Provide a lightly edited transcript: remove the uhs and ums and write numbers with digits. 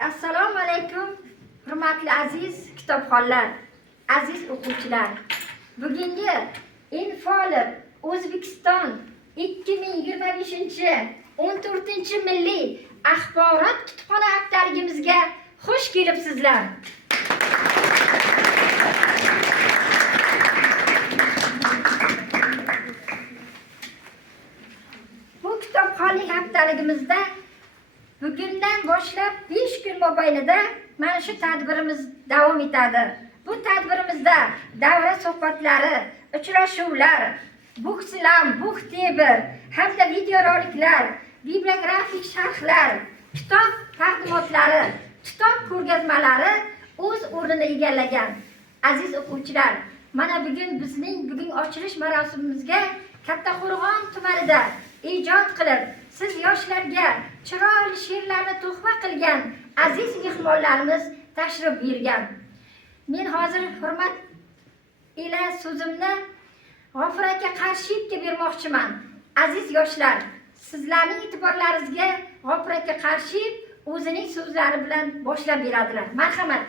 Assalomu alaykum, hurmatli aziz kitobxonlar, aziz o'quvchilar. Bugungi Infolib O'zbekiston 2025-14 milliy axborot kutubxona haftaligimizga xush kelibsizlar. Bu kitobxonlik haftaligimizda bugundan boshlab 5 kun mobaynida mana shu tadbirimiz davom etadi. Bu tadbirimizda davra suhbatlari, uchrashuvlar, bukslam, buxtebir hamda videoroliklar, bibliografik sharhlar, kitob taqdimotlari, kitob ko'rgazmalari o'z o'rnini egallagan. Aziz o'quvchilar, mana bizning ochilish marosimimizga Kattaqo'rg'on tumanida ijod qilib, siz yoshlarga chiroyli she'rlarni tuhfa qilgan aziz mehmonlarimiz tashrif buyurgan. Men hozir hurmat ila so'zimni G'ofur aka Qarshiyevga bermoqchiman. Aziz yoshlar, sizlarning e'tiborlaringizga G'ofur aka Qarshiyev o'zining so'zlari bilan boshlab beradilar. Marhamat.